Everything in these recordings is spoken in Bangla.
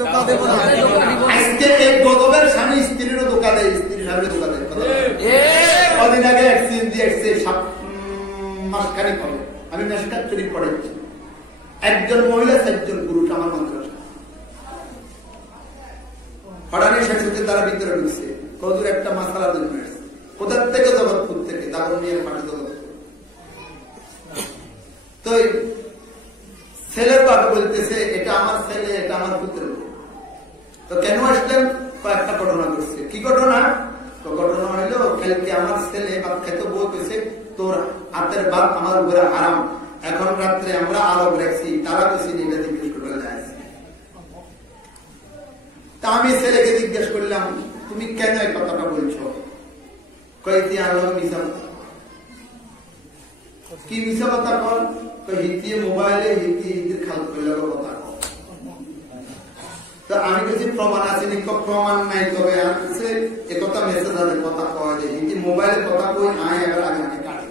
ধোকা দেব না। আজকে এক গদবের স্বামী স্ত্রীরও ধোকা দেয়, স্ত্রী স্বামীর ধোকা দেয়। কদিন আগে অ্যাক্সিডেন্ট দিয়ে মাসখানিক হবে, আমি মেশকাত শরীফ পড়াচ্ছি, একজন মহিলা 4 জন পুরুষ আমার মাদ্রাসা পড়ানি শেষে তারা ভিতরে ঢুকছে। কদুর একটা মাসালা জন্য আসছে, কোথার থেকে? জগৎপুর থেকে, দাবন নিয়ে মাঠে জগৎপুর। তো ছেলের বাবা বলতেছে এটা আমার ছেলে, এটা আমার পুত্র। তো কেন আসলেন? কয়েকটা ঘটনা করছে। কি ঘটনা? তো ঘটনা হইলো কালকে আমার ছেলে ভাত খেতে বলতেছে তোর হাতের ভাত আমার উপরে হারাম, এখন রাত্রে আমরা আলোক রাখছি, তারা বেশি এটা জিজ্ঞেস করে যায়। তা আমি ছেলেকে জিজ্ঞেস করলাম তুমি কেন এই কথাটা বলছো? কয়েছি আলো মিশা কি মিশা কথা কর? হিতি মোবাইলে হিতি হিতির খাল করলে কথা কর। তো আমি বলছি প্রমাণ আছে নি? প্রমাণ নাই, তবে একথা মেসেজ আছে কথা কওয়া যায় হিতি মোবাইলে কথা কই আয় এবার আগে আগে কাটি,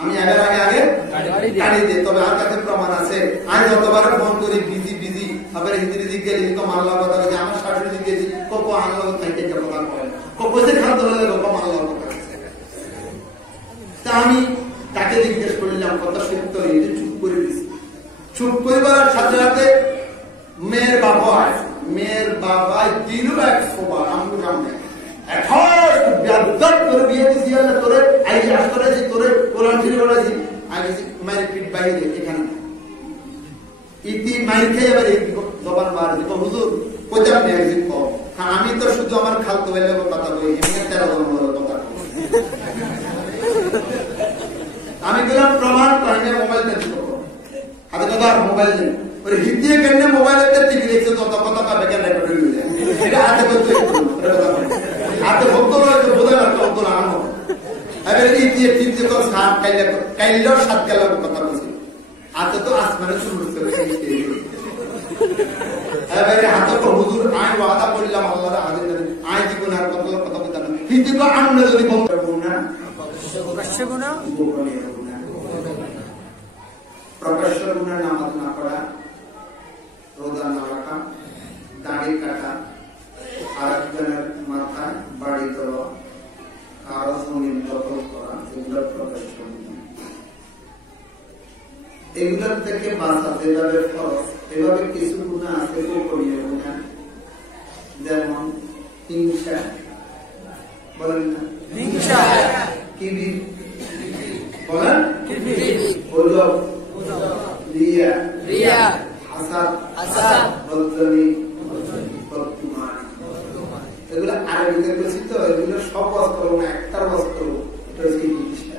আমি এবার আগে আগে কাটি দিই, তবে আর কাছে প্রমাণ আছে। আমি যতবার ফোন করি বিজি বিজি, আবার হিন্দি জিজ্ঞেস তো মানলার কথা বলছি, আমার শাশুড়ি জিজ্ঞেস কোকো আনলো থেকে কথা কয় কোকোতে খাদ্য হলে কোকো মানলার কথা। তা আমি তাকে জিজ্ঞেস করলাম কথা সত্য, এটা চুপ করে দিচ্ছি। চুপ করিবার সাথে সাথে মেয়ের বাবা আছে, মেয়ের বাবা দিল 100 বার আমগো সামনে এখন ব্যাপার করে বিয়ে দিছি, তোরে আই আসলে যে তোরে কোরআন শরীফ পড়াইছি, আমি মায়ের পিঠ বাইরে এখানে ইতি মাইর খেয়ে এবার জবান বার দিব হুজুর কোথাও নিয়ে গেছি কম। আমি তো শুধু আমার খালতো বেলার কথা বলি, এমনি 13 জন কথা। আমি গেলাম প্রমাণ পাইনে মোবাইলটা দিল হাতে কথা, আর মোবাইল নেই ওই হিন্দিয়ে কেন মোবাইলের টিভি দেখছে তত কথা বেকার রেকর্ড হয়ে যায়। এটা হাতে করতে হাতে ভক্ত রয়েছে বোঝা না ভক্ত আনো। এবার এই দিয়ে চিন্তা কর সাত কাইলের 7 গেলার কথা বলছি, হাতে তো আসমানে শুরু হচ্ছে। এবারে হাতে তো হুজুর আয় ওয়াদা করলাম আল্লাহর আদেশ আয় জীবন আর কত কথা বলতে না, কিন্তু আমরা যদি বলতে পারবো না প্রকাশ্য গুনাহ, প্রকাশ্য গুনাহ নামাজ না পড়া, রোজা না রাখা, দাড়ি কাটা, আরেকজনের মাথায় বাড়ি দেওয়া, কারো জমিন দখল করা, এগুলো প্রকাশ্য গুনাহ। এগুলোর থেকে বাঁচা যেভাবে ফরজ, এভাবে কিছু গুনাহ আছে গোপনীয় গুনাহ, যেমন হিংসা, বলেন না হিংসা, কিবির বলেন, ওজব, রিয়া, হাসাদ, বদজনি, বদগুমানি, এগুলো আরবিতে বলছি তো, এগুলো সব বস্ত্র না, একটার বস্ত্র, এটা হচ্ছে হিংসা।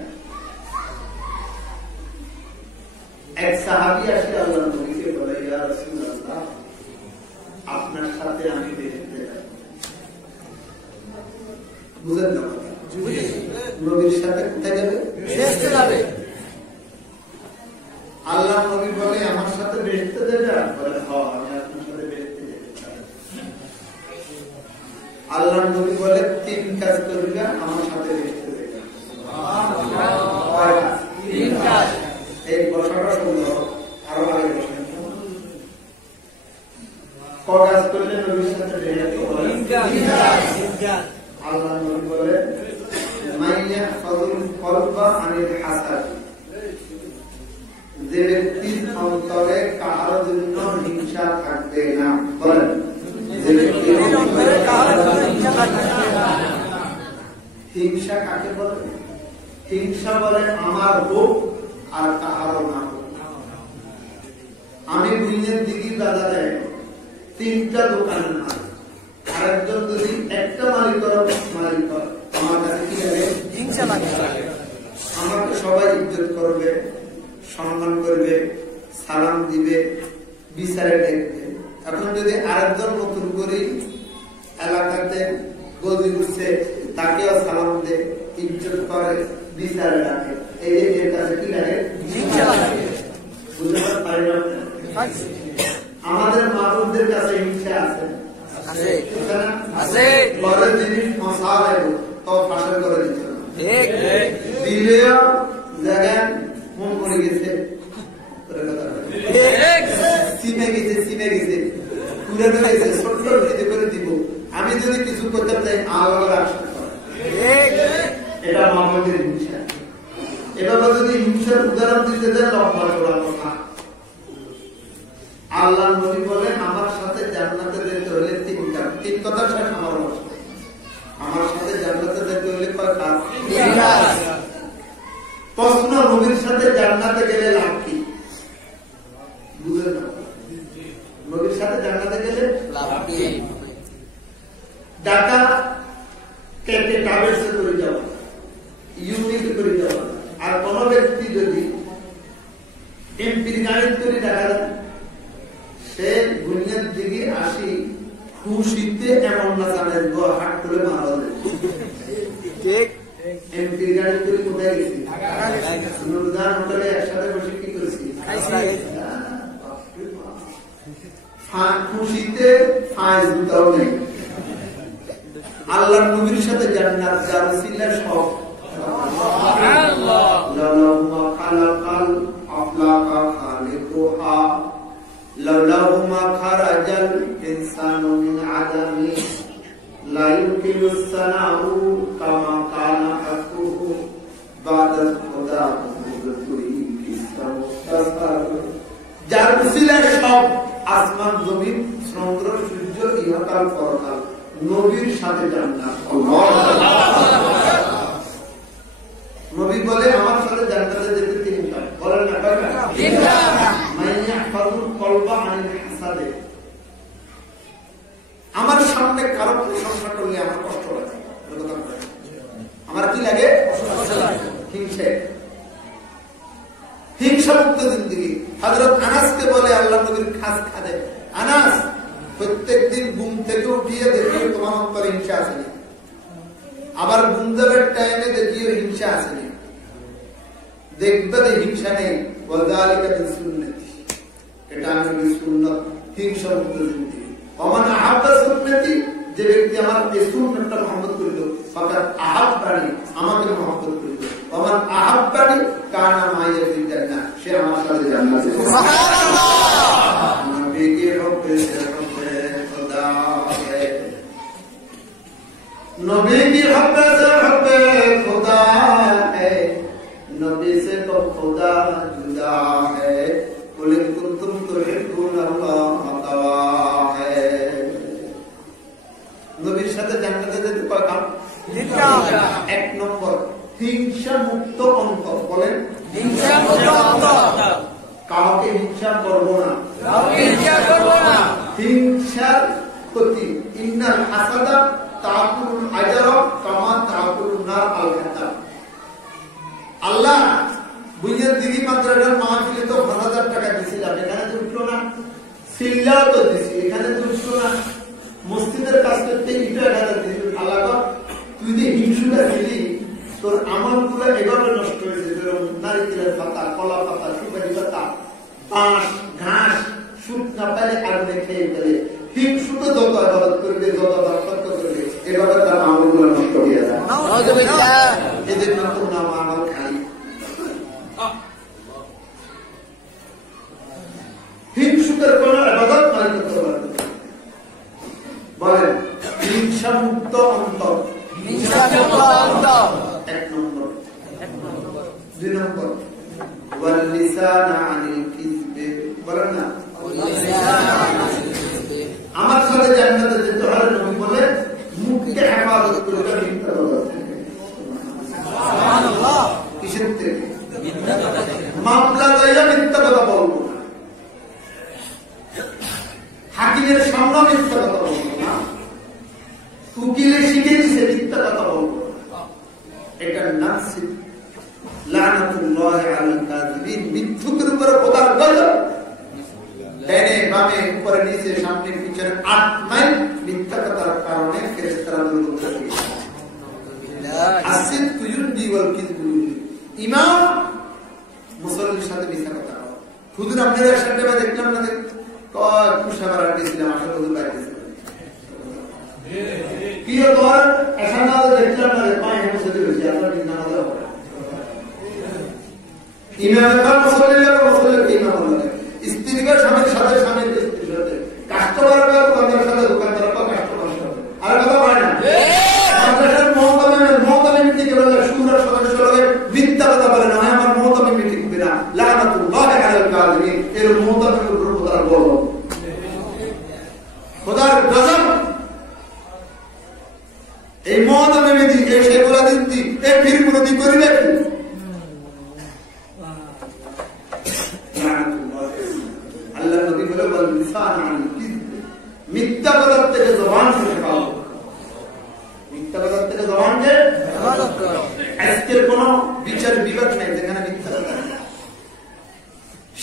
এক সাহাবী আসে আল্লাহর নবীকে বলে ইয়া রাসূলুল্লাহ আপনার সাথে আমি বেহেশতে যাব। বুঝেন না কথা? নবীর সাথে কোথায় যাবে? বেহেশতে যাবে। আল্লাহর নবী বলে আমার সাথে বেহেশতে যাবে? বলে হ্যাঁ আমি আপনার সাথে বেহেশতে যেতে চাই। আল্লাহর নবী বলে 3 কাজ করবে আমার সাথে বেহেশতে যাবে। সুবহানাল্লাহ, 3 কাজ। এই বছরটা সুন্দর, আরো আগে বসেন কাজ করলে নবীর সাথে বেহেশতে বলে। আল্লাহ নবী বলে মাইয়া ফাযুল কলবা আনিল হাসাদ, যে ব্যক্তির অন্তরে কারোর জন্য হিংসা থাকবে না, বলেন যে ব্যক্তির অন্তরে কারোর জন্য হিংসা থাকবে না। হিংসা কাকে বলে? হিংসা বলে আমার হোক আর কাহারও না হোক। আমি বুঝের দিকে বাজারে 3টা দোকান আছে, আরেকজন যদি একটা মালিক করে আমার কাছে কি হবে? হিংসা লাগে। আমাকে সবাই ইজ্জত করবে, সম্মান করবে, সালাম দিবে, বিচারে দেখবে। এখন যদি আরেকজন নতুন করে এলাকাতে গদি উঠছে, তাকেও সালাম দেয়, ইজ্জত করে, বিচারে রাখে, এর কাছে কি লাগে? হিংসা লাগে। বুঝতে পারি না? আমাদের মানুষদের কাছে হিংসা আছে, ঘরের জিনিস মশা লাগবে তো পাশের ঘরে দিচ্ছে না, দিলেও জায়গায় মন করে গেছে, সিমে গেছে পুরানো হয়েছে ছোট্ট রুটিতে করে দিব, আমি যদি কিছু করতে চাই আলাদা আসতে পারে, এটা মানবের হিংসা। এভাবে যদি হিংসার উদাহরণ দিতে দেয় লম্বা চড়া কথা। আল্লাহ নবী বলে আমার সাথে জান্নাতে যেতে হলে তিন কথা শেষ আমার বসে। আমার সাথে জান্নাতে যেতে হলে কয়টা? প্রশ্ন, নবীর সাথে জান্নাতে গেলে লাভ কি? বুঝলেন না? নবীর সাথে জান্নাতে গেলে লাভ কি? ঢাকা কেটে ট্রাভেলসে করে যাওয়া, ইউনিট করে যাওয়া। আর কোন ব্যক্তি যদি এমপির গাড়ি করে দেখা যায়, সে দুনিয়ার দিকে আসি খুশিতে এমন না জানে হাট করে মারা যায়। এমপির গাড়ি করে কোথায় গেছি? নুরজান হোটেলে একসাথে বসে কি করেছি? খুশিতে ফাঁস দুটাও নেই। আল্লাহ নবীর সাথে জান্নাত যার সিলা সব লাউলাহুমা খালাকাল আফলাকা খালিকুহা লাউলাহুমা খারাজাল ইনসানু মিন আদামি লা ইউকিলুস সানাউ কামা কানা হাকুহু বাদা খুদা বুযুরি কিসামুস্তাফার। যার সিলা সব আসমান জমিন চন্দ্র সূর্য ইহকাল পরকাল নবীর সাথে জান্নাত। নবী বলে আমার সাথে জান্নাতে যেতে তিনটা, বলেন না কয়টা? তিনটা। মাইয়াহফাজুল কলবা আনিল হাসাদে, আমার সামনে কারো প্রশংসা করলে আমার কষ্ট লাগে, আমার কি লাগে? হিংসা। হিংসা মুক্ত জিন্দেগি। হযরত আনাসকে বলে আল্লাহ নবীর খাস খাদে, আনাস প্রত্যেকদিন ঘুম থেকে উঠিয়ে দেখিও তোমার অন্তরে হিংসা আসেনি, আবার ঘুম দেবার টাইমে দেখিও হিংসা আসেনি, দেখবে যে হিংসা নেই। ওয়াযালিকা বিসুন্নতি, এটা আমি সুন্নাত, হিংসা মুক্ত জিন্দেগি। ওমান আহাব্বা সুন্নতি, যে ব্যক্তি আমার এই সুন্নাতটা মহব্বত করল, ফাকাত আহাব্বানি, আমাকে মহব্বত করল। ওমান আহাব্বানি কানা মাইয়া ফিল জান্নাহ, সে আমার সাথে জান্নাতে। সুবহানাল্লাহ। নবী কে হব্বে সে হব্বে খুদা है, नबी की हब्बे से हब्बे खुदा है, नबी से तो खुदा जुदा है, कुल इन कुंतुम तुहिब्बुन अल्लाह तवा है। নবীর সাথে জান্নাতে যেতে কয়টা? তিনটা। এক নম্বর হিংসা মুক্ত অন্তর, বলেন হিংসা মুক্ত অন্তর। কাউকে হিংসা করব না, কাউকে হিংসা করব না। হিংসার ক্ষতি, ইন্নাল হাসাদা তাকুলুল আজরা কামা তাকুলুন নার আল খাতাব। আল্লাহ বুঝে দিদি মাদ্রাসার মাহফিলে তো 5000 টাকা দিছিলাম, এখানে তো উঠলো না। সিল্লাও তো দিছি, এখানে তো উঠলো না। মসজিদের কাজ করতে ইটা 1000 দিছি। আল্লাহ তুই যে হিংসুটা দিলি, তোর আমলগুলো এভাবে নষ্ট হয়েছে। নারিকেলের পাতা, কলা পাতা, সুপারি পাতা, বাঁশ, ঘাস, শুকনা পালে আগুনে খেয়ে ফেলে। হিংসুটা যত আবাদত করবে, যত বরকত করবে, এভাবে তার আমলগুলো নষ্ট হয়ে যায়। এদের নতুন নাম আমল খাই। হিংসুকের কোন আবাদত নাই করতে পারবে। বলেন হিংসা মুক্ত অন্তর, হিংসা মুক্ত অন্তর এক নম্বর। দুই নম্বর ওয়াল লিসান আনিল কিযবে, বলেন না আমার সাথে জান্নাতে যেতে হলে নবী বলে মুখকে হেফাজত করতে হবে মিথ্যা কথা থেকে। সুবহানাল্লাহ। কিসের থেকে? মামলা দাইয়া মিথ্যা কথা বলবো না, হাকিমের সামনে মিথ্যা কথা বলবো না, উকিলে শিখে দিছে মিথ্যা কথা বলবো না। এটার নাম লানাতুল্লাহ আলাল কাযিবিন, মিথ্যুকের উপরে খোদার গজব। ডানে বামে উপরে নিচে সামনে পিছনে 8 মাইল মিথ্যা কথার কারণে ফেরেশতারা দুর্গত হয়ে যায়। আসিদ কুয়ুন্দি ওয়াল কিযবু, ইমাম মুসল্লির সাথে মিথ্যা কথা বলে। হুজুর আপনারা সাথে দেখলাম না, কয় কুশাবার দিয়েছিলাম, আসলে হুজুর বাইরে ছিলেন। কি তোর এসানা দেখলাম না, পায় মুসল্লি হয়েছে, আপনার নামাজ হবে। ইমামের পর মুসল্লিরা মুসল্লির ইমাম হলো, স্ত্রীকে স্বামীর সাথে, স্বামীর স্ত্রীর সাথে, কাস্টমার হলো বল লিসান আল কিযব, মিথ্যা বলার থেকে জবানকে হেফাজত করো, মিথ্যা বলার থেকে জবানকে হেফাজত করো। আজকের কোন বিচার বিভাগ নেই যেখানে মিথ্যা কথা,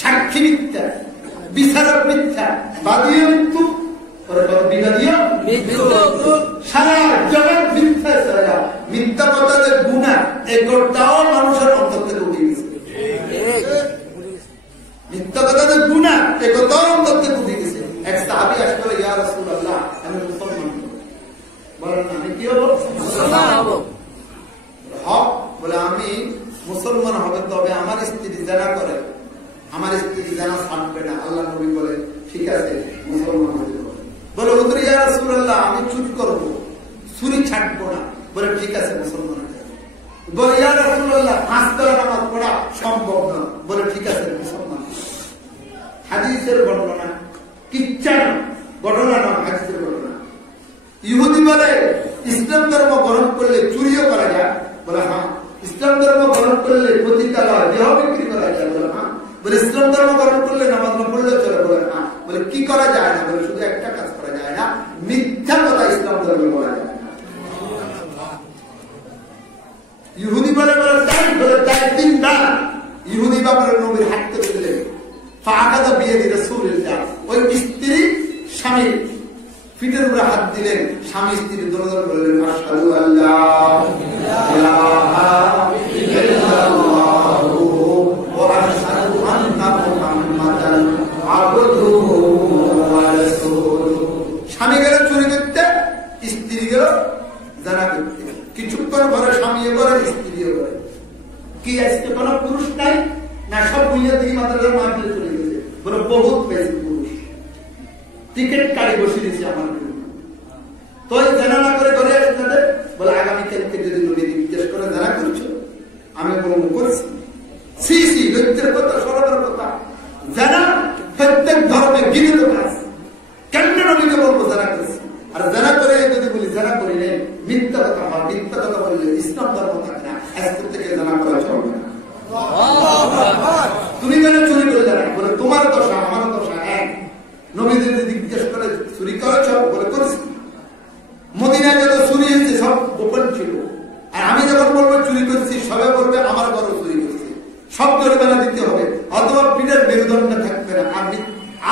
সাক্ষী মিথ্যা, বিচারক মিথ্যা, বাদীও মৃত্যু, বিবাদীও মৃত্যু, সারা জগৎ মিথ্যা ছাড়া মিথ্যা কথাদের গুনাহ একটাও মানুষের অন্তর থেকে উঠে গেছে। মিথ্যা কথাদের গুনাহ একটাও অন্তর থেকে উঠে গেছে। এক সাহাবী আসলো, ইয়া রাসূলুল্লাহ আমি মুসলমান, বলেন আমি কি হব? মুসলমান হব। হক বলে আমি মুসলমান হবে, তবে আমার স্ত্রী যারা করে, আমার স্ত্রী যারা ছাড়বে না। আল্লাহ নবী বলে ঠিক আছে মুসলমান হতে হবে। বলে হুজুর ইয়া রাসূলুল্লাহ আমি চুরি করবো, চুরি ছাড়বো না। বলে ঠিক আছে মুসলমান হতে হবে। বলে ইয়া রাসূলুল্লাহ 5 ওয়াক্ত নামাজ পড়া সম্ভব না। বলে ঠিক আছে মুসলমান। হাদিসের বর্ণনা, কিচ্ছা না, ঘটনা না, হাদিসের ঘটনা। ইহুদি বলে ইসলাম ধর্ম গ্রহণ করলে চুরিও করা যায়। বলে হ্যাঁ। ইসলাম ধর্ম গ্রহণ করলে পতিতালয় দেহ বিক্রি করা যায়। বলে হ্যাঁ। বলে ইসলাম ধর্ম গ্রহণ করলে নামাজ না পড়লে চলে। বলে হ্যাঁ। বলে কি করা যায় না? বলে শুধু একটা কাজ করা যায় না, মিথ্যা কথা ইসলাম ধর্মে বলা যায় না। ইহুদি বলে তাই 3 বার ইহুদি বাবার নবীর হাত ধরে দিলেন, ফাআকাদা বিয়াদি রাসূলিল্লাহ। ওই স্ত্রী স্বামী পিঠের উপরে হাত দিলেন, স্বামী স্ত্রী দোনোজন বললেন আশহাদু আল্লা ইলাহা ইল্লাল্লাহু ওয়া আশহাদু আন্না মুহাম্মাদান আবদুহু ওয়া রাসূলুহু। স্বামী গেল চুরি করতে, স্ত্রী গেল জানা করতে। কিছুক্ষণ পরে স্বামীও করে, স্ত্রীও করে। কি আজকে কোন পুরুষ নাই না? সব বুঝিয়ে দিকে মাত্রার মাহফিলে চলে গেছে। বলে বহুত বেশি পুরুষ টিকিট কাটি বসে দিয়েছে আমার তো জানা না করে ঘরে আসতে। বলে আগামীকালকে যদি নবী জিজ্ঞেস করে জানা করছো, আমি বলবো করছি। সি সি লজ্জার কথা, সরবের কথা। জানা প্রত্যেক ধর্মে গৃহীত কাজ, কেন নবীকে বলবো জানা করছি? আর জানা করে যদি বলি জানা করি নেই, মিথ্যা কথা হয়। মিথ্যা কথা বললে ইসলাম ধর্ম থাকে না। আজকের থেকে জানা করা চলবে না। তুমি কেন চুরি করে জানা? বলে তোমার দশা আমার দশা এক। নবী যদি জিজ্ঞেস করে চুরি করেছ? বলে করেছি। মদিনায় যত চুরি হয়েছে সব গোপন ছিল, আর আমি যখন বলবো চুরি করেছি সবাই বলবে আমার ঘরে চুরি করেছি। সব জরিমানা দিতে হবে, অথবা পিঠের মেরুদণ্ড থাকবে না।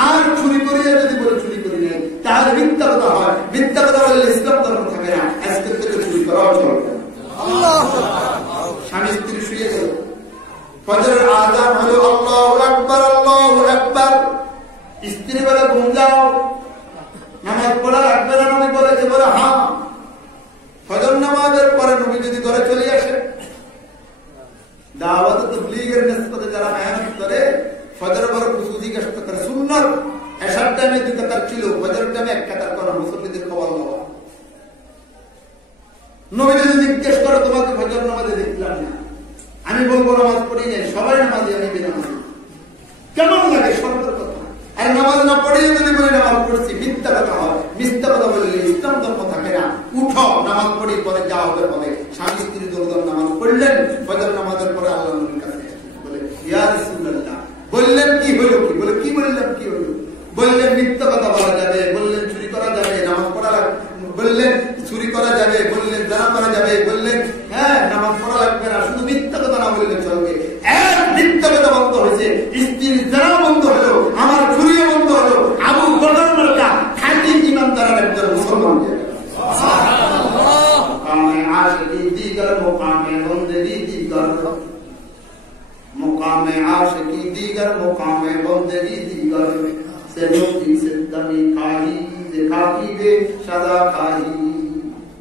আর চুরি করিয়া যদি বলে চুরি করি নাই, তাহলে মিথ্যা কথা হয়। মিথ্যা কথা বললে ইসলাম ধর্ম থাকে না। আজকের থেকে চুরি করাও চলবে না। স্বামী স্ত্রী শুয়ে গেল, ফজরের আযান হলো, আল্লাহু আকবার আল্লাহু আকবার। স্ত্রী বলে ঘুম যাও, নামাজ পড়া লাগবে না। নবী বলেছে? বলে হ্যাঁ। ফজর নামাজের পরে নবী যদি ঘরে চলে আসে, দাওয়াত তাবলীগের নিসবতে যারা মেহনত করে ফজর পরে কিছু জিজ্ঞেস করে। সুন্নাত এশার টাইমে 2 কাতার ছিল, ফজর টাইমে 1 কাতার করা, মুসল্লিদের খবর দেওয়া। নবী যদি জিজ্ঞেস করে তোমাকে ফজর নামাজে দেখলাম না, আমি বলবো নামাজ পড়ি নাই, সবাই নামাজে, আমি বেনামাজি। কেমন লাগে? সরকার কথা। আর নামাজ না পড়ে যদি বলে নামাজ পড়ছি, মিথ্যা কথা হয়। মিথ্যা কথা বললে ইসলাম ধর্ম থাকে না। উঠো, নামাজ পড়ি, পরে যা হবে হবে। স্বামী স্ত্রী দুজন নামাজ পড়লেন, ফজর নামাজের পরে আল্লাহ নবীর কাছে বলে ইয়া রাসূলুল্লাহ। বললেন কি হইল? কি বলে কি বললাম? কি হইল? বললেন মিথ্যা কথা বলা যাবে, বললেন চুরি করা যাবে, নামাজ পড়া বললেন চুরি করা যাবে, বললেন জানা করা যাবে, বললেন হ্যাঁ নামাজ পড়া লাগবে না। শুধু মিথ্যা কথা না বললে চলবে। এক মিথ্যা কথা বন্ধ হয়েছে, স্ত্রীর জানা বন্ধ হলো, আমার চুরিও বন্ধ হলো। আবু বকর মার্কা খাঁটি ঈমানদারের একজন মুসলমান। মুকামে আশিকি দিগার, মুকামে বন্দেগি দিগার, মুকামে আশিকি দিগার, মুকামে বন্দেগি দিগার। সে নবী সে দামি খাহি, যে খাকিবে সাদা খাহি।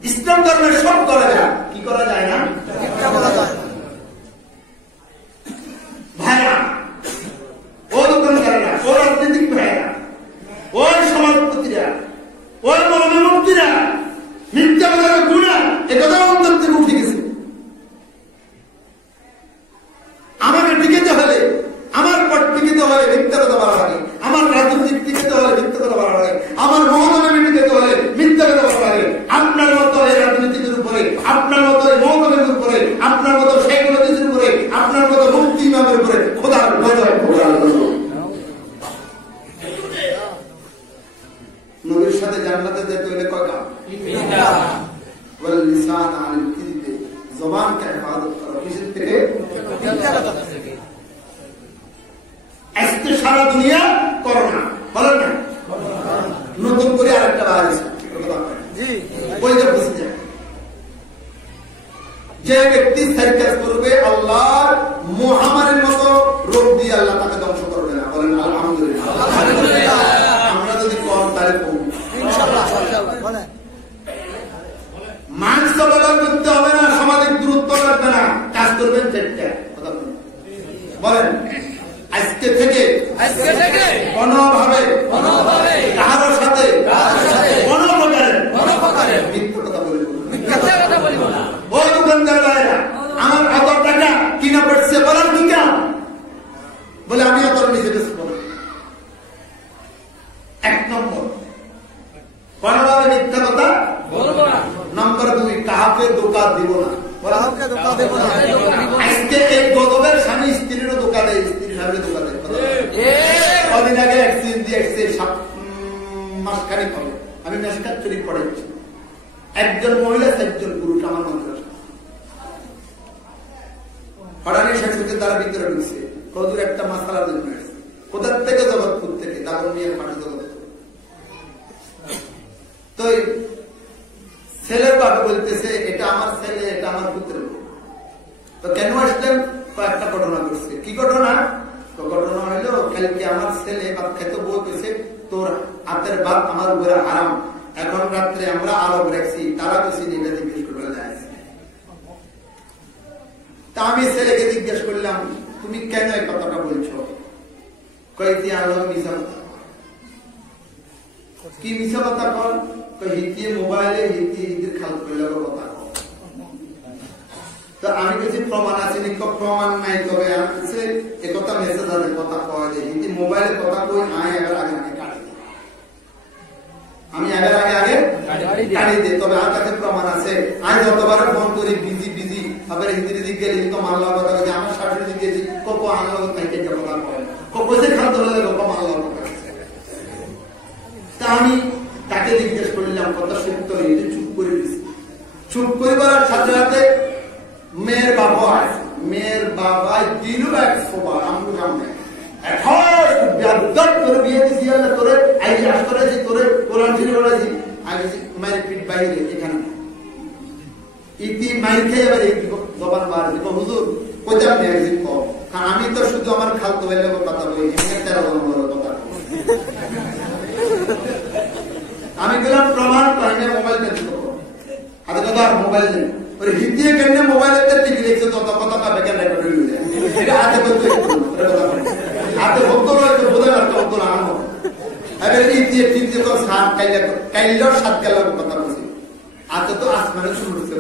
ইসলাম ধর্মের সব করা যায়, কি করা যায় না? ভাইরা, ও দোকানদারেরা, ও রাজনৈতিক ভাইরা, ওই সমাজপতিরা, ওই মৌলভীরা, মিথ্যা কথার গুনাহ একথা অন্তর থেকে উঠে গেছে। আমাকে টিকেতে হলে, আমার পর টিকেতে হলে মিথ্যা কথা বলা লাগে, আমার রাজনৈতিক টিকেতে হলে মিথ্যা কথা বলা লাগে, আমার মহতমে টিকেতে হলে মিথ্যা কথা বলা লাগে। আপনার মতো এই রাজনীতির উপরে, আপনার মতো এই মহতমের উপরে, আপনার মতো সাইকোলজির উপরে, আপনার মতো মুক্তি ইমামের উপরে খোদার গজব, খোদার গজব। সাথে জান্নাতে যেতে হলে কয় কাম? ওয়াল লিসান আনিল কিযবি, জবানকে হেফাজত করো কিসের থেকে? আজকে সারা দুনিয়া করোনা, বলেন না? নতুন করে আরেকটা ভাইরাস ওইটা বুঝে যায়। যে ব্যক্তি সাইকাস করবে আল্লাহর মহামারীর মতো রোগ দিয়ে আল্লাহ তাকে ধ্বংস করবে না, বলেন আলহামদুলিল্লাহ। আমরা যদি কম তাহলে কম ইনশাআল্লাহ। মাংস ব্যবহার করতে হবে না, সামাজিক দূরত্ব রাখবে না, কাজ করবেন চেষ্টা। বলেন আজকে থেকে কোনোভাবে কারোর সাথে কোনো প্রকারের মিথ্যা কথা বলবো না। ওই দোকানদার ভাইরা আমার এত টাকা কিনা পড়ছে, বলার কি কাম? বলে আমি এত নিজে বেসবো না। এক নম্বর, কোনোভাবে মিথ্যা কথা বলবো না। নম্বর দুই, কাহাকে ধোঁকা দিব না। আজকে এই গজবের স্বামী স্ত্রীরও ধোঁকা দেয়, স্ত্রীর স্বামীর ধোঁকা দেয়। কদিন আগে অ্যাক্সিডেন্ট দিয়ে মাসখানেক হবে, আমি মেসকাত শরীফ পড়াচ্ছি, একজন মহিলা 4 জন পুরুষ আমার মন্ত্র হঠাৎ শাশুকে তারা ভিতরে ঢুকছে, কদুর একটা মাসালার জন্য আসছে, কোথার থেকে জগৎপুর থেকে দাবন নিয়ে মাঠে জগৎপুর। তো ছেলের বাবা বলতেছে এটা আমার ছেলে, এটা আমার পুত্র। তো কেন আসলেন? কয়েকটা ঘটনা ঘটছে। কি ঘটনা? তো ঘটনা হইলো কালকে আমার ছেলে ভাত খেতে বলতেছে তোর হাতের ভাত আমার উপরে হারাম, এখন রাত্রে আমরা আলোক রাখছি, তারা বেশি এটা জিজ্ঞেস করে যায়। তা আমি ছেলেকে জিজ্ঞেস করলাম তুমি কেন এই কথাটা বলছো? কয়েকটি আলো মিশা কি মিশা কথা কর? হিতিয়ে মোবাইলে হিতির খাল করলে কথা কর। তো আমি বলছি প্রমাণ আছে নি? প্রমাণ নাই, তবে আর কাছে একথা মেসেজ আছে, কথা কয় যে হিতি মোবাইলে কথা কই আয় এবার আগে আগে কাটি দিই, আমি এবার আগে আগে কাটি দিই, তবে আর কাছে প্রমাণ আছে। আমি যতবার ফোন করি বিজি বিজি, আবার হিন্দি দিক গেলে তো মানলার কথা বলছি, আমার শাশুড়ি দিক গেছি কোকো আনলো খাইতে কথা কয়, কোকো সে খালতে হলে কোকো মানলার কথা। তা আমি তাকে জিজ্ঞেস করলাম কথা সত্য, এটা চুপ করে দিচ্ছি। চুপ করে বলার সাথে সাথে মেয়ের বাবা আছে, মেয়ের বাবা দিল এক সোবা আমার সামনে তোরে বিয়ে দিছি, তোরে আইডিয়াস করেছি, তোরে কোরআন শরীফ পড়েছি, আগে মায়ের পিঠ বাইরে এখানে ইতি মাইর খেয়ে এবার এই জবান বার দিব হুজুর কোথাও নিয়ে গেছি কম, কারণ আমি তো শুধু আমার খালতো বাইরে কথা বলি, 13 নম্বরের কথা। আমি গেলাম প্রমাণ পাইনে মোবাইলটা দিতে হাতে কথা, আর মোবাইল নেই ওই হিন্দিয়ে কেমনে মোবাইলের টিভি দেখছে তত কথাটা বেকার রেকর্ড হয়ে যায়, এটা হাতে বলতে হাতে বলতো বোঝা যাচ্ছে বলতো না আনো। এবার এই দিয়ে টিভি তো সাত কাইলার 7 গেলার কথা বলছি, হাতে তো আসমানে শুরু করছে।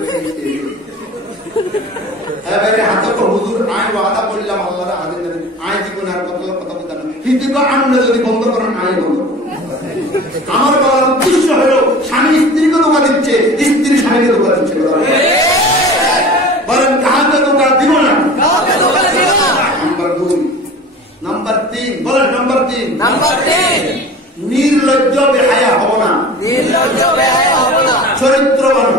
এবারে হাতে তো হুজুর আয় ওয়াদা করলাম আল্লাহর হাজির আয় জীবনে আর কথা বলতে না, হিন্দি তো আনন্দ যদি বন্ধ করেন আয় বন্ধ করুন। আমার বলার উদ্দেশ্য হলো স্বামী স্ত্রীকে ধোঁকা দিচ্ছে, স্ত্রী স্বামীকে ধোঁকা দিচ্ছে। বলেন কাহাকে ধোঁকা দিব না। নাম্বার 2। নাম্বার 3 বলেন নাম্বার 3 নির্লজ্জ বেহায়া হব না, চরিত্রবান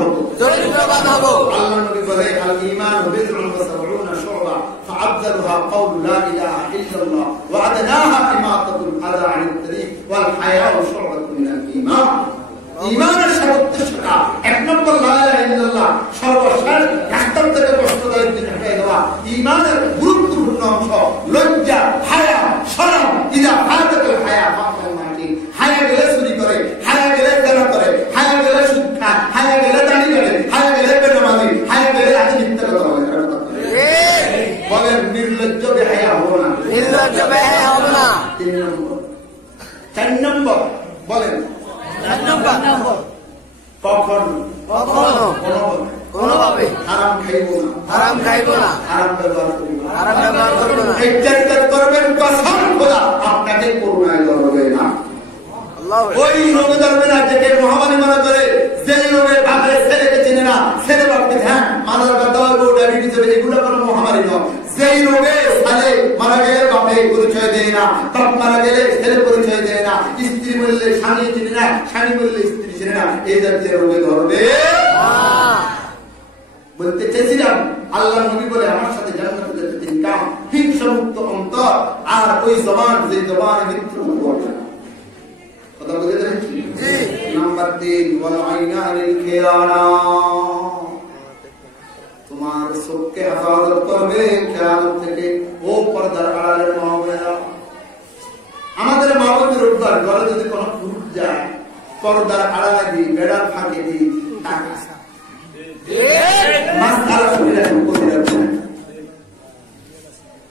হব। আল্লাহ নবী বলে আল ঈমান বিদ'ুন ওয়া সাবউনা শু'বা ফাআফযালুহা কাওলু লা ইলাহা ইল্লাল্লাহ ওয়া আদনাহা ইমাতাতুল আযা আনিত তরিক ওয়াল হায়াউ শু'বাতুন মিনাল ঈমান। ঈমানের সর্বোচ্চ শাখা 1 নম্বর লা ইলাহা ইল্লাল্লাহ, সর্বশেষ রাস্তার থেকে কষ্টদায়ক জিনিস হয়ে যাওয়া ঈমানের গুরুত্বপূর্ণ অংশ লজ্জা, হায়া, শরম। ইযা ফাতাতুল হায়া ফাতাল মাটি, হায়া গেলে চুরি করে, হায়া গেলে জেনা করে, হায়া গেলে সুদ খায়, হায়া গেলে দাড়ি কাটে, হায়া গেলে বেনামাজি, হায়া গেলে আজ মিথ্যা কথা বলে। বলেন নির্লজ্জ বেহায়া হবো না, নির্লজ্জ বেহায়া হবো না। 3 নম্বর। 4 নম্বর বলেন 4 নম্বর কখনো কোনোভাবে হারাম খাইবো না, হারাম ব্যবহার করবো না। এই 4 কাজ করবেন, কসম খোদা আপনাকে করুণায় ধরবে না। ওই রোগে ধরবে না যেকে মহামারী মনে করে, যে রোগে বাপের ছেলেকে চিনে না, ছেলে বাপকে হ্যাঁ মাদার বা দাওয়ার বউ ডায়াবেটিস হবে, এগুলো কোনো মহামারী নয়। যেই রোগে ছেলে মারা গেলে বাপে পরিচয় দেয় না, বাপ মারা গেলে ছেলে পরিচয় দেয় না, স্ত্রী বললে স্বামী চিনে না, স্বামী বললে স্ত্রী চিনে না, এই জাতীয় রোগে ধরবে। বলতে চেয়েছিলাম আল্লাহ নবী বলে আমার সাথে জান্নাতে যেতে তিনি কাম, হিংসা মুক্ত অন্তর, আর ওই জবান যে জবান মৃত্যু করবে না। কথা বুঝে যাচ্ছি? নাম্বার 3 ওয়াল আইনানিল খিয়ানা, তোমার চোখকে হেফাজত করবে খেয়ানত থেকে। ও পর্দার আড়ালের মা বোনেরা, আমাদের মা বোনের উপর ঘরে যদি কোনো পুরুষ যায়, পর্দার আড়ালে দিই, বেড়ার ফাঁকে দিই, টাকা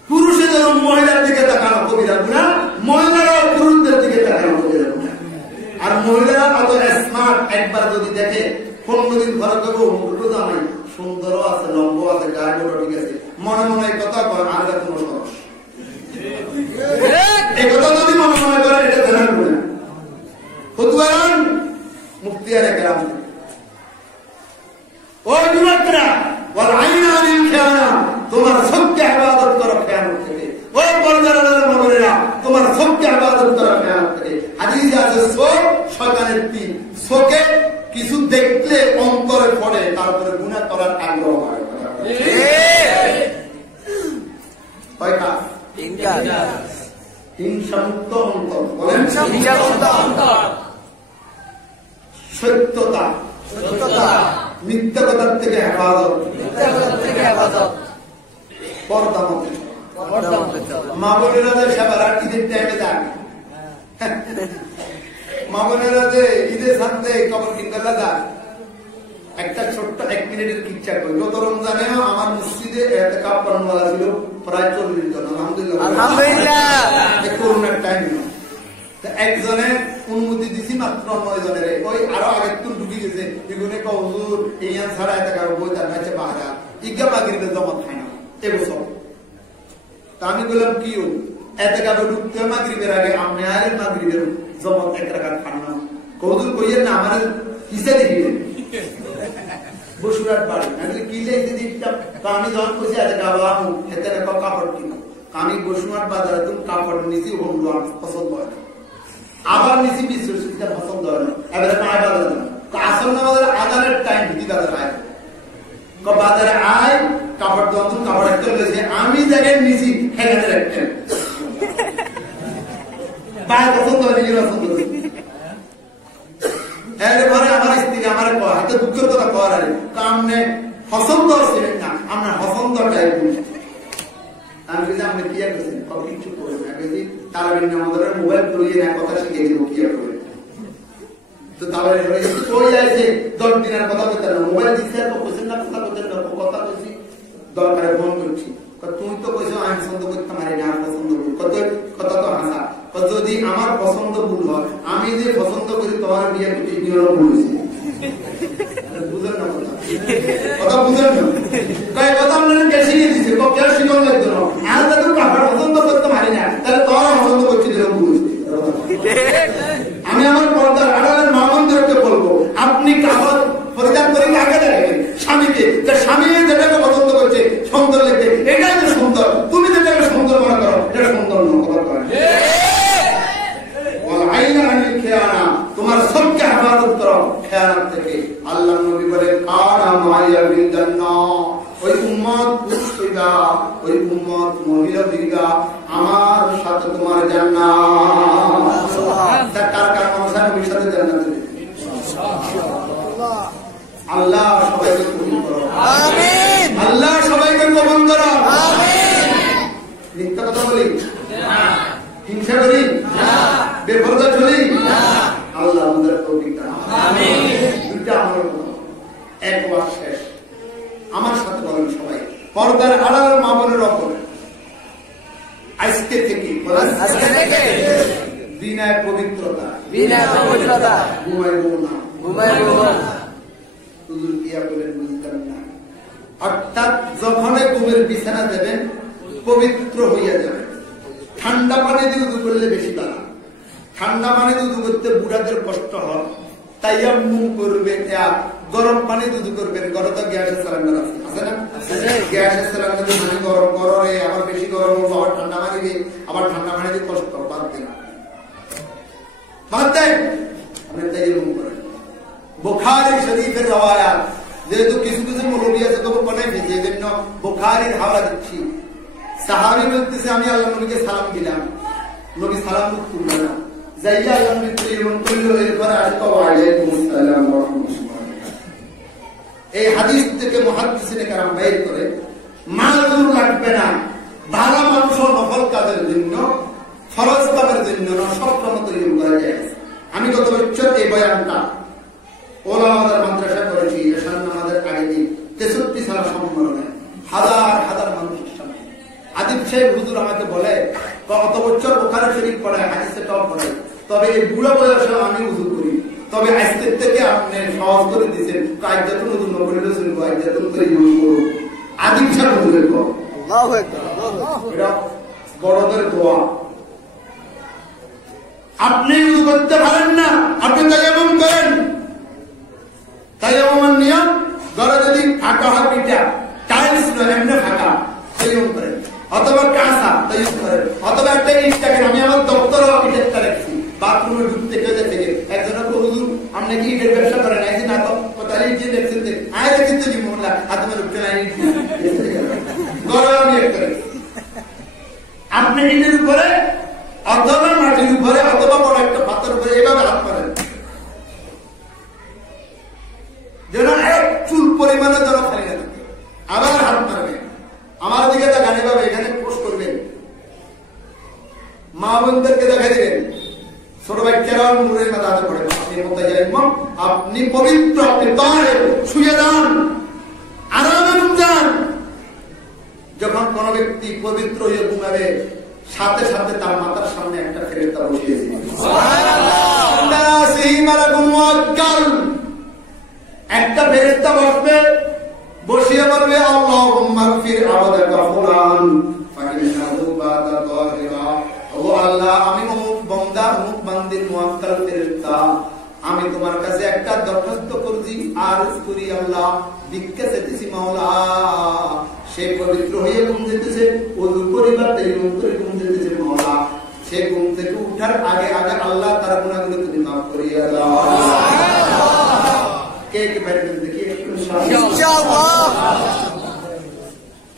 পুরুষের মহিলার দিকে তাকানো কবিরা গুনাহ, মহিলারাও পুরুষদের দিকে তাকানো কবিরা গুনাহ। আর মহিলারা অত স্মার্ট, একবার যদি দেখে 15 দিন ঘরে দেবো মুখটু জামাই সুন্দরও আছে, লম্ব আছে, গায়ে বড় ঠিক আছে, মনে মনে এই কথা কর, আর কোনো সমস্যা এই কথা যদি মনে মনে করে, এটা ধ্যান করে খুতবান মুফতিয়ারে কেরাম ও যুবকরা, ওয়াল আইনানিল খিয়ানা, তোমার চোখকে ইবাদত করো খেয়ানত থেকে। ও পর্দার আড়ালের মা বোনেরা, তোমার চোখকে ইবাদত করো খেয়ানত থেকে। হাদিসে আছে চোখ শয়তানের তীর, চোখে কিছু দেখলে অন্তরে পড়ে, তারপরে গুনাহ করার আগ্রহ হয়। কয় কাজ? 3 কাজ। হিংসামুক্ত অন্তর, বলেন হিংসামুক্ত অন্তর, সত্যতা, মিথ্যা কথার থেকে হেফাজত, পর্দা মতে। মা বোনেরা যে সবার ঈদের টাইমে যান, মা বোনেরা যে ঈদের সাথে কবর কিনতে যান, একটা ছোট্ট 1 মিনিটের কিচ্ছা করি। গত রমজানে আমার মসজিদে ইতিকাফ করানোয়ালা ছিল প্রায় 40 জন। আলহামদুলিল্লাহ, করোনার টাইম একজনের অনুমতি দিছি মাত্র 9 জনের, ওই আরো আগের তুন ঢুকে গেছে। এগুলো হুজুর এই ছাড়া এতকা বই তার কাছে বাহারা ইজ্ঞা বাগিরিতে জমা খায় না এবছর। তা আমি বললাম কি এতকা ঢুকতে মাগরিবের আগে আমি আর মাগরিবের জমা 1 রাকাত খান না। হুজুর কইয়েন না, আমার হিসা দিবেন বসুরাট বাড়ি। আমি কি লেখতে দিতাম, আমি যখন কইছি এতকা বাবু এতে কাপড় কিনো, আমি বসুরাট বাজারে তুমি কাপড় নিছি, হল পছন্দ হয় না, আবার নিচে 20 পছন্দ হয় না, এবারে পায়ে বাজারে আসল না বাজারে আদারের টাইম ভিত্তি বাজারে আয়, বাজারে আয় কাপড় দন্ত কাপড় একটা রয়েছে, আমি জায়গায় নিচি সেখানে রাখতেন পায়ে পছন্দ হয়, নিজের পছন্দ হয়েছে। এরপরে আমার স্ত্রী আমার হাতে দুঃখের কথা করার কামনে পছন্দ ছিলেন না, আমরা পছন্দটাই বুঝি। আমি বলছি আপনি কি আর করছেন, কিছু করে না, বলছি তারাবিন আমাদের মোবাইল করিয়ে না কথা শিখে দিব কি আর করে। তো তাহলে কই আছে 10 দিনের কথা বলতে না, মোবাইল দিচ্ছে আর কোশ্চেন না, কথা বলতে না, কথা বলছি দরকারে ফোন করছি, তুমি তো কইছো আমি পছন্দ করতে পারি না, পছন্দ ভুল, কত কথা তো হাসা, যদি আমার পছন্দ ভুল হয়, আমি যে পছন্দ করি তোমার বিয়ে করতে কি হলো ভুল হয়েছে, বুঝলেন না কথা, কথা বুঝলেন না, কয় কথা আপনার কে শিখিয়ে দিচ্ছে, কে শিখন লাগতো না, আর তো তুমি কাপড় পছন্দ করতে পারি না, তাহলে তোমার পছন্দ করছি যেন ভুল হয়েছে। আমি আমার পর্দার আড়ালের মা বোনদেরকে বলবো, আপনি কাপড় পরিধান করে আগে দেখেন স্বামীকে, স্বামী যেটাকে পছন্দ করছে সুন্দর লেগে, এটাই তো সুন্দর, তুমি যেটাকে সুন্দর মনে করো এটা সুন্দর নয়, কথা করেন। তোমার সবকে হেফাজত করো খেয়ানত থেকে। আল্লাহ নবী বলেন কানা মাইয়া বিল জান্নাহ, ওই উম্মত পুরুষ হইবা, ওই উম্মত মহিলা হইবা, আমার সাথে তোমার জান্নাত। কার কার মানুষের নবীর সাথে জান্নাতে ইনশাআল্লাহ। আল্লাহ সবাইকে কবুল করো, আমিন। আল্লাহ সবাইকে কবুল করো, আমিন। মিথ্যা কথা বলি না, হিংসা করি না, বেপরদা চলি না, আল্লাহ আমাদের তৌফিক দান, আমিন। দুইটা আমার এক ওয়াজ শেষ, আমার সাথে বলেন সবাই, পর্দার আড়াল মা বোনের ওপর আজকে থেকে বিনয় পবিত্রতা, বিনয় পবিত্রতা, ঘুমাইবো না, ঘুমাইবো না, হুজুর কিয়া বলেন বুঝতাম না, অর্থাৎ যখনই ঘুমের বিছানা দেবেন পবিত্র হইয়া যাবে। ঠান্ডা পানি দিয়ে উযু করলে বেশি ভালো, ঠান্ডা পানি দিয়ে উযু করতে বুড়াদের কষ্ট হয়, তাইয়াম্মুম করবে, গরম পানি দুধু করবেন, গরম তো গ্যাসের সিলিন্ডার আছে না? গ্যাসের সিলিন্ডার পানি গরম করে আবার বেশি গরম হবে, আবার ঠান্ডা পানি দিয়ে, আবার ঠান্ডা পানি দিয়ে কষ্ট বাদ দেন, বাদ দেন। আপনি তাই এরকম করেন। বুখারী শরীফের রওয়ায়াত, যেহেতু কিছু কিছু মৌলবী আছে তবু বানাই ফেলছে, এই জন্য বুখারীর হাওয়া দিচ্ছি। সাহাবী বলতেছে আমি আল্লাহ নবীকে সালাম দিলাম, নবী সালাম করলো না, যাইয়া আল্লাহ নবী এরকম করলো, এরপরে আসতো ওয়ালাইকুম আসসালাম ওয়া রাহমাতুল্লাহ। এই হাদিস থেকে মুহাদ্দিসিনে কেরাম বের করে মাযুর লাগবে না, ভালো মানুষ ও নফল কাজের জন্য, ফরজ কাজের জন্য না, সব রকম তৈরি করা যায়। আমি গত বছর এই বয়ানটা ওলামাদের মাদ্রাসা করেছি, এশার নামাজের আগে দিন 63 সাল সম্মেলনে হাজার হাজার মানুষের সামনে। আদিব সাহেব হুজুর আমাকে বলে গত বছর বুখারী শরীফ পড়ায়, হাদিসে টপ পড়ায়, তবে এই বুড়া বয়সে আমি উযু করি, তবে আজকের থেকে আপনি সহজ করে দিয়েছেন, কায়দাতুন উযু নকরিলে শুনবো, কায়দাতুন করে ইউজ করুন। আদিব সাহেব হুজুরের কথা, আল্লাহু আকবার, এটা বড়দের দোয়া। আপনি উযু করতে পারেন না, আপনি তায়াম্মুম করেন। তায়াম্মুমের নিয়ম, ঘরে যদি ফাঁকা হয় পিঠা, টাইলস নয় এমনি ফাঁকা, তায়াম্মুম করেন, অথবা কাঁচা তায়াম্মুম করেন, অথবা একটা ইট দেখেন, আমি আমার দপ্তরে ইটেরটা রাখছি, বাথরুমে ঢুকতে গেলে থেকে একজনের হুজুর আপনি কি ইটের ব্যবসা করেন? একদিন না তো তাহলে ইট দিয়ে দেখছেন, আয় দেখেন তো জি মোল্লা আদমে ঢুকতে না, ইট ঘরে আমি একটা রাখছি। আপনি ইটের উপরে অথবা মাটির উপরে অথবা বড় একটা পাথর উপরে এভাবে হাত মারেন, যেন এক চুল পরিমাণে যেন খালি না থাকে, আবার হাত মারবেন। আমার দিকে দেখান, এভাবে এখানে পোস্ট করবেন, মা বোনদেরকে দেখাই দেবেন, ছোট বাচ্চারাও নূরের মাথা হাতে পড়ে, আপনি পবিত্র, আপনি তাহের, শুয়ে যান, আরামে যান। যখন কোন ব্যক্তি পবিত্র হয়ে ঘুমাবে, সাথে সাথে তার মাথার সামনে একটা ফেরেশতা বসিয়ে দিবে, একটা ফেরেশতা বসবে, বসিয়ে বলবে আল্লাহুম্মা গফির আবাদাকা ফুলান ফাইন্নাহু বাদা তাহিরা। ও আল্লাহ, আমি অমুক বান্দা অমুক বান্দির মুআক্কাল ফেরেশতা, আমি তোমার কাছে একটা দরখাস্ত করছি, আরজ করি আল্লাহ, ভিক্ষা চাইতেছি মাওলা। সে পবিত্র হয়ে ঘুম যেতেছে, ওযু করিবার তায়াম্মুম করে ঘুম যেতেছে মাওলা, সে ঘুম থেকে উঠার আগে আগে আল্লাহ তার গুনাহগুলো তুমি মাফ করিয়া দাও। কে কে পারবেন দেখি ইনশাআল্লাহ।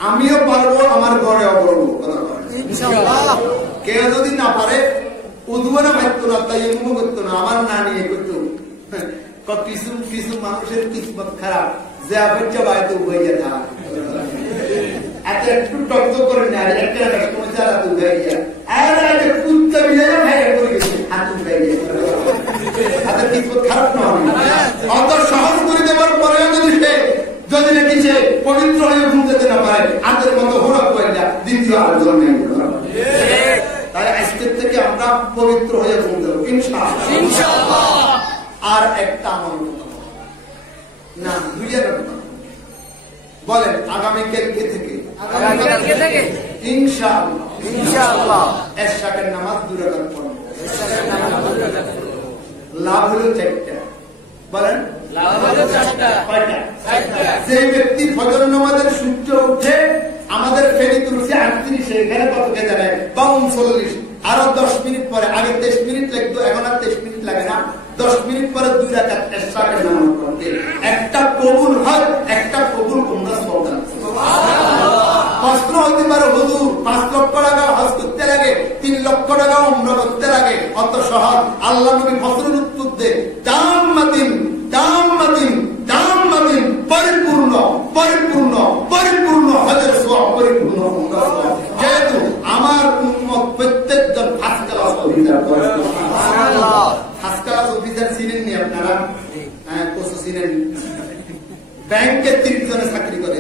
আমিও পারবো, আমার ঘরে অবরব কথা বলেন ইনশাআল্লাহ। কেউ যদি না পারে, উযু না করতো না, তায়াম্মুম করতো না, আমার না নিয়ে করতো। কিছু কিছু মানুষের কিসমত খারাপ, যে আপনি বাইতে উবাইয়া না এত একটু টক করে না, একটা কাস্টমার চালা তো উবাইয়া আর একটা কুত্তা বিলাই ভাই করে গেছে, হাত উবাইয়া হাতের কিসমত খারাপ না হবে। অত সহজ করে দেওয়ার পরেও যদি নাকি সে পবিত্র হয়ে ঘুম যেতে না পারে, হাতের মতো হোড়া করে দেয়, দ্বিতীয় আলোচনা নেই। তাই আজকের থেকে আমরা পবিত্র হয়ে ঘুম দেবো ইনশাআল্লাহ। আর একটা আমল না, দুইটা বলেন, আগামীকালকে থেকে ইনশাআল্লাহ এশাকের নামাজ 2 রাকাত পড়ব। লাভ হলো 4টা, বলেন লাভ হলো 4টা। কয়টা? 4টা। যে ব্যক্তি ফজর নামাজের সূর্য উঠে আমাদের ফেরি তুলছে 38, এখানে কত কে জানে 39, আরো 10 মিনিট পরে, আগে 23 মিনিট লাগতো, এখন আর 23 মিনিট লাগে না, 10 মিনিট পরে 2 রাকাত এশাকের নামাজ পড়বে। একটা কবুল হয়, একটা কবুল তোমরা সওয়াব। প্রশ্ন হতে পারে, হুজুর 5 লক্ষ টাকা হজ করতে লাগে, 3 লক্ষ টাকা উমরা করতে লাগে, অত সহজ? আল্লাহ নবী ফজরের উত্তর দেন, তাম্মাতিন তাম্মাতিন তাম্মাতিন, পরিপূর্ণ পরিপূর্ণ পরিপূর্ণ হজের সওয়াব, পরিপূর্ণ উমরার সওয়াব। যেহেতু আমার উম্মত প্রত্যেকজন ফার্স্ট ক্লাস অফিসার, সুবহানাল্লাহ। ফার্স্ট ক্লাস অফিসার ছিলেন নি আপনারা? হ্যাঁ, কোসো ছিলেন। ব্যাংকে 30 জনে চাকরি করে,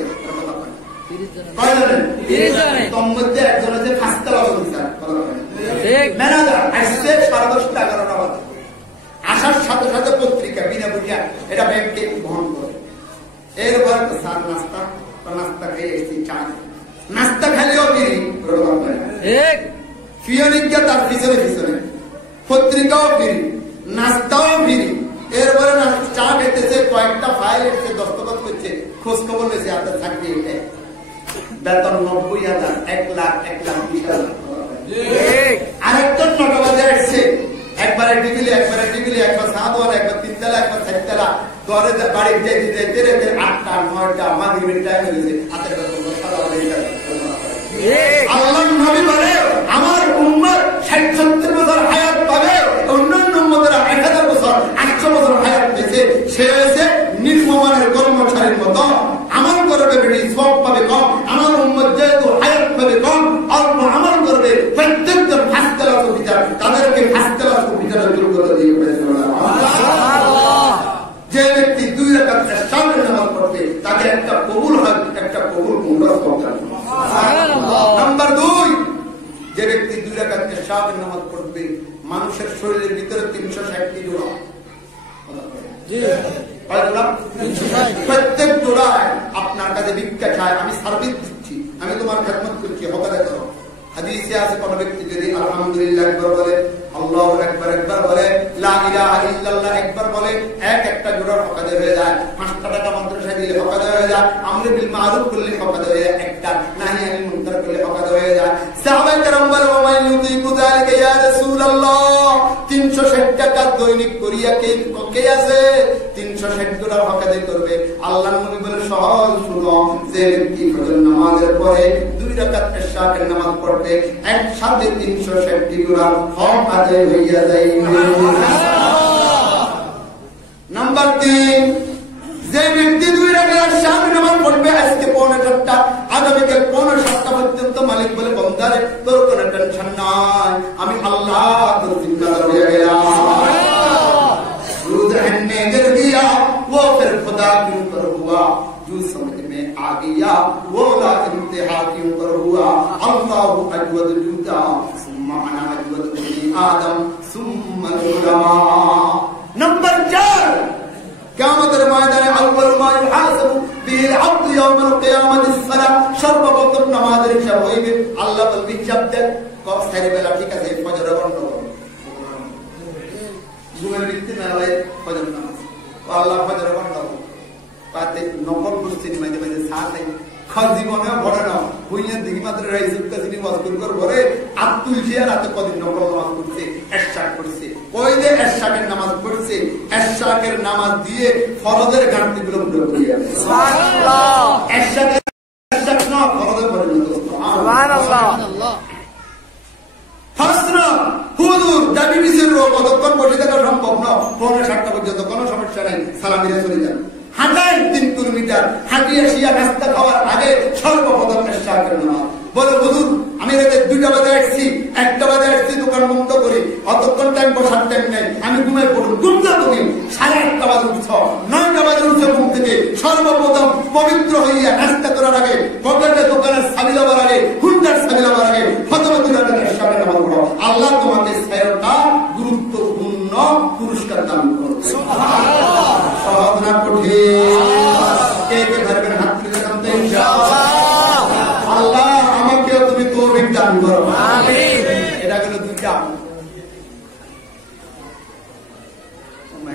কয় জানেন? 30 জনে। তোর মধ্যে একজন আছে ফার্স্ট ক্লাস অফিসার, ম্যানেজার। আসছে 10:30 11টা বাজে, আসার সাথে সাথে পত্রিকা বিনা বুঝিয়া এটা ব্যাংকে বহন করে। এরপর স্যার নাস্তা, নাস্তা খেয়ে এসেছি, চা নাস্তা খাইলেও বিড়ি, ফিওনিকা তার পিছনে পিছনে, পত্রিকাও বিড়ি, নাস্তাও বিড়ি। এরপরে চা খেতেছে কয়েকটা ফাইল এসে দস্তখত করছে, খোঁজ খবর হয়েছে আপনার চাকরি এটা বেতন 90,000, 1,00,000, 1,20,000। আরেকজন 9টা বাজে আসছে, একবারে টিভিলে একবার সাদওয়ার, একবার 3 তলা, একবার 4 তলা, ঘরে বাড়ি যেতে যেতে রাতে 8টা 9টা মাগরিবের টাইম হয়েছে, হাতের বেতন সাদা হয়ে যায়। আল্লাহর নবী বলে আমার উম্মত 60-70 বছর হায়াত পাবে, অন্যান্য উম্মতেরা 1000 বছর 800 বছর হায়াত পেয়েছে। সে হয়েছে নির্মমানের কর্মচারীর মতো, আমল করবে বেশি, সওয়াব পাবে কম। আমার উম্মত যেহেতু হায়াত পাবে কম, অল্প আমল করবে, প্রত্যেকজন ফার্স্ট ক্লাস অফিসার, তাদেরকে ফার্স্ট ক্লাস অফিসারের যোগ্যতা দিয়ে যে ব্যক্তি 2 রাকাত ইশরাকের নামাজ পড়বে তাকে একটা কবুল হয়, একটা কবুল মুরাদ করবে। নাম্বার 2, যে ব্যক্তি 2 রাকাত ইশরাকের নামাজ পড়বে মানুষের শরীরের ভিতরে 360টি জোড়া, প্রত্যেক জোড়ায় আপনার কাছে ভিক্ষা চায়, আমি সার্ভিস দিচ্ছি, আমি তোমার খেদমত করছি, হকারে করো। হাদিসে আছে কোন ব্যক্তি যদি আলহামদুলিল্লাহ একবার বলে, আল্লাহু আকবার একবার বলে, লা ইলাহা ইল্লাল্লাহ একবার বলে, একটা জোড়া হকারে হয়ে যায়। 5 টাকা মাদ্রাসা দিলে হকারে হয়ে যায়, আমর বিল মারুফ করলে হকারে হয়ে যায়, একটা নাহি আনিল মুনকার করলে হকারে হয়ে যায়। সাহাবায়ে কেরাম বলে ওয়া মান ইউতিকু যালিকা ইয়া রাসূলুল্লাহ, 360 টাকা দৈনিক করিয়া কে আছে 360 জোড়া হকারে করবে। আল্লাহর নবী বলে সহজ শুনো, যে ব্যক্তি ফজর নামাজের পরে 2 রাকাত ইশরাকের নামাজ পড়বে একসাথে 360 জোড়া হক আদায় হইয়া যাইবে। নাম্বার 3, যে ব্যক্তি 2 রাকাত ইশরাকের নামাজ পড়বে আজকে 5:30, আগামীকাল 5:30 পর্যন্ত মালিক বলে বন্দারে তোর কোনো টেনশন নাই, আমি আল্লাহ তোর জিম্মাদার হয়ে গেলাম। दूध हन्ने गिर गया वो फिर खुदा क्यों कर हुआ, जो समझ में आ गया वो ला इंतहा क्यों कर हुआ। अल्लाह अजवद जूता सुम्मा अना अजवद बनी आदम सुम्मा उलमा। नंबर 4, কিয়ামতের ময়দানে আউয়াল মা ইউহাসাবু বিল আবদ ইয়াউমাল কিয়ামাতিস সালাহ, সর্বপ্রথম নামাজের হিসাব হইবে। আল্লাহ বলবে হিসাব দেন, কব সাইরে বেলা ঠিক আছে, ফজরের বন্ধ করো, ঘুমের ভিত্তি মেলায় ফজর নামাজ, আল্লাহ ফজর বন্ধ পাতে নকল করছেন মাঝে মাঝে চা খাই জীবনে ভরে না হইয়া দিকে মাত্র রাইজুকাসিনী মজকুর কর ভরে আব্দুল জিয়া রাতে কদিন নকল নামাজ পড়ছে, ইশরাক করছে, কই যে ইশরাকের নামাজ পড়ছে, ইশরাকের নামাজ দিয়ে ফরজের ঘাটতিগুলো পূরণ করিয়া সুবহানাল্লাহ। ইশরাক না ফরজে পরিণত সুবহানাল্লাহ। হুজুর ডায়াবেটিসের রোগ কতক্ষণ বসে থাকা সম্ভব না, 5:30 পর্যন্ত কোনো সমস্যা নাই, সালামিরে চলে যান। হাঁটাই 3 কিলোমিটার, হাঁটিয়ে শিয়া নাস্তা খাওয়ার আগে সর্বপ্রথম ইশরাকের নামাজ। বলে হুজুর আমি রাতে 2টা বাজে আসছি, 1টা বাজে আসছি, দোকান বন্ধ করি, অতক্ষণ টাইম বসার টাইম নেই, আমি ঘুমাই পড়ুন। ঘুমটা তুমি 8:30 বাজে উঠছ, 9টা বাজে উঠছ ঘুম থেকে, সর্বপ্রথম পবিত্র হইয়া নাস্তা করার আগে, পকেটে দোকানের চাবি দেওয়ার আগে, হুন্ডার চাবি দেওয়ার আগে ফতোয়া ইশরাকের নামাজ পড়ো। আল্লাহ তোমাকে 6টা গুরুত্বপূর্ণ পুরস্কার দান করবে। সুবহানাল্লাহ। সহজ না কঠিন? কে কে পারবেন হাত তুলে দেখান তো ইনশাআল্লাহ। আল্লাহ আমাকে তুমি তৌফিক দান করো, আমিন। এটা হলো 2টা,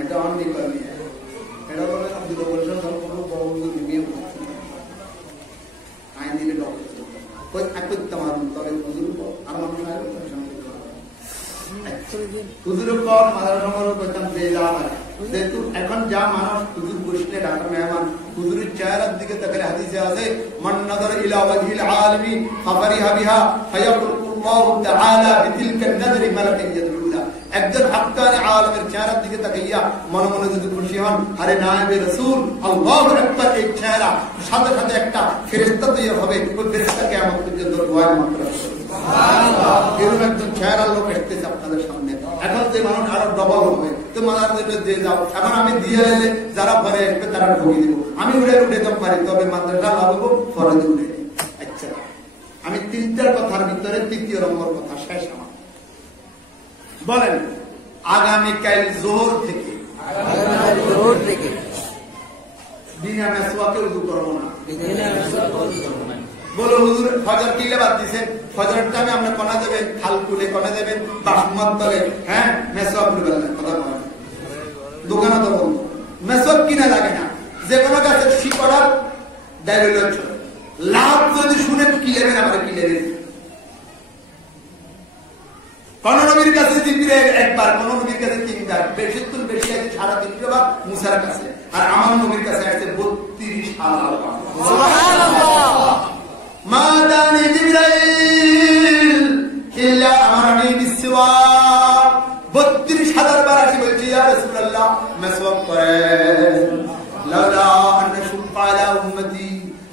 এটা অনেক কমই, এটা বলে আমি দুর্বলতা সম্পূর্ণ বহু নিয়ে আইন দিলে ডক্টর কই আকত তোমার তবে হুজুর আর মানুষ আইলো তো সামনে হুজুর কর মাদার সমারোহ করতাম যে যা যেহেতু এখন যা মানুষ হুজুর বসলে ডাক্তার মেহমান হুজুরের চেহারার দিকে তাকালে হাদিসে আছে মান নাযার ইলা ওয়াজহিল আলিমি ফাফরিহা বিহা ফায়াকুল্লাহু তাআলা বিতিলকা নাযরি মালাকান ইয়াদুল্লাহ। একজন হাক্কানি আলেমের চেহারার দিকে তাকাইয়া মনে মনে যদি খুশি হন, আরে নায়েবে রাসূল আল্লাহু আকবার, এই চেহারা সাথে সাথে একটা ফেরেশতা তৈরি হবে, ওই ফেরেশতা কিয়ামত পর্যন্ত দোয়া মাত্র সুবহানাল্লাহ। এরকম একজন চেহারার লোক আসতেছে আপনাদের সামনে। এখন যে মানুষ আরো ডবল হবে, তো মাদার যে যাও এখন আমি দিয়ে এলে যারা পরে আসবে তারা ঢুকিয়ে দিব, আমি উঠে যেতে পারি, তবে মাদ্রাসা লাগাবো ফরজে উঠে। আচ্ছা, আমি 3টার কথার ভিতরে 3য় নম্বর কথা শেষ আমার। বলেন আগামীকাল জোহর থেকে বিনা মেসওয়াকে উযু করব না। বলো হুজুর ফজর কিলে বাদ দিছেন, ফজরের টাইমে আপনি কোনা যাবেন, খাল কুলে কোনা যাবেন, বাসমত তলে, হ্যাঁ মেসওয়াক করবেন না, কথা বলেন দোকানে তো বলবো মেসওয়াক কিনা লাগে না, যে কোনো গাছের শিকড় ডাইল লাভ যদি শুনেন কি নেবেন, আমার কি নেবেন। কোন নবীর কাছে জিবরিল একবার, কোন নবীর কাছে 3 বার, বেশি তুল বেশি আছে 350 বার মুসার কাছে, আর আমার নবীর কাছে আছে 32,000 বার। সুবহানাল্লাহ। মা দানি জিবরাইল ইল্লা আমারনি বিসওয়াক, 32,000 বার আসি বলছি ইয়া রাসূলুল্লাহ মেসওয়াক করেন। লাউলা আন্না শুফা আলা উম্মতি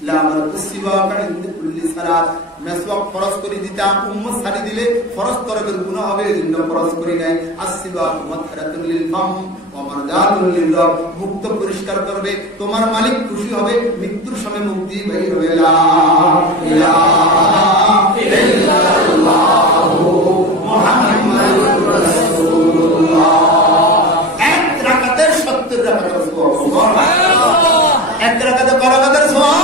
লা আমারতু সিওয়াকা ইনদা কুল্লি সালাত, মেসওয়াক ফরজ করে দিতাম, উম্মত সারি দিলে ফরজ তরফের গুনাহ হবে, এজন্য ফরজ করি নাই। আসসিওয়াক মাতহারাতুল লিল ফাম ওয়া মারদাতুল লির রব, মুক্ত পরিষ্কার করবে, তোমার মালিক খুশি হবে, মৃত্যুর সময় মুক্তি বের হবে। লা ইলাহা ইল্লাল্লাহু মুহাম্মাদুর রাসূলুল্লাহ। এক রাকাতের 70 রাকাতের সওয়াব। সুবহানাল্লাহ। এক রাকাতে কত রাকাতের সওয়াব?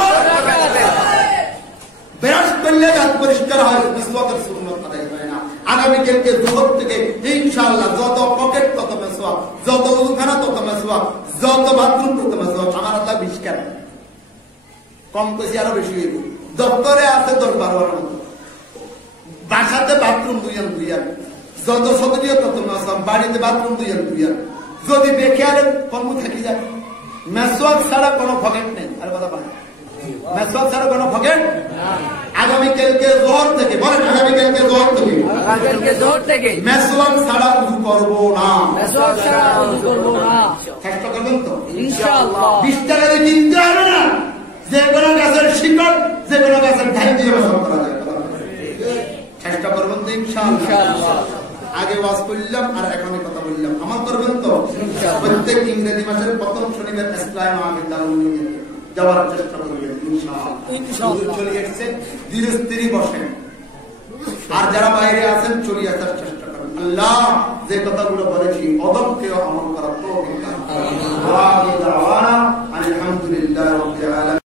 বেরাস করলে দাঁত পরিষ্কার হয়, মিসওয়াকের সুন্নাত আদায় হয় না। আগামীকালকে যোহর থেকে ইনশাআল্লাহ যত পকেট তত মিসওয়াক, যত উযুখানা তত মিসওয়াক, যত বাথরুম তত মিসওয়াক। আমার আল্লাহ 20 কেন কম কইছি, আরো বেশি হইব। দপ্তরে আছে 10-12 মতো, বাসাতে বাথরুম 2 যত সদনীয় তত মিসওয়াক, বাড়িতে বাথরুম 2 যদি বেকারে কম থাকি যায়, মিসওয়াক ছাড়া কোনো পকেট নেই। আর কথা বলেন, মেসওয়াক ছাড়া কোনো পকেট। আগামীকালকে যোহর থেকে বলেন, আগামীকালকে যোহর থেকে মেসওয়াক ছাড়া উযু করব না, মেসওয়াক ছাড়া উযু করব না। চেষ্টা করবেন তো ইনশাআল্লাহ। 20 টাকা দিয়ে কিনতে হবে না, যে কোনো গাছের শিকড়, যে কোনো গাছের ঢাল দিয়ে মেসওয়াক করা যায়। চেষ্টা করবেন তো ইনশাআল্লাহ। আগে ওয়াজ করলাম আর এখন কথা বললাম, আমার করবেন তো। প্রত্যেক ইংরেজি মাসের প্রথম শনিবার ইসলাম মহাবিদ্যালয় যাওয়ার চেষ্টা করবেন ইনশাআল্লাহ। চলে এসেছে ধীরে স্থিরে বসেন, আর যারা বাইরে আছেন চলে আসার চেষ্টা করবেন। আল্লাহ যে কথাগুলো বলেছি অদমকেও আমল করার তৌফিক দান করুন। আলহামদুলিল্লাহ রাব্বিল আলামিন।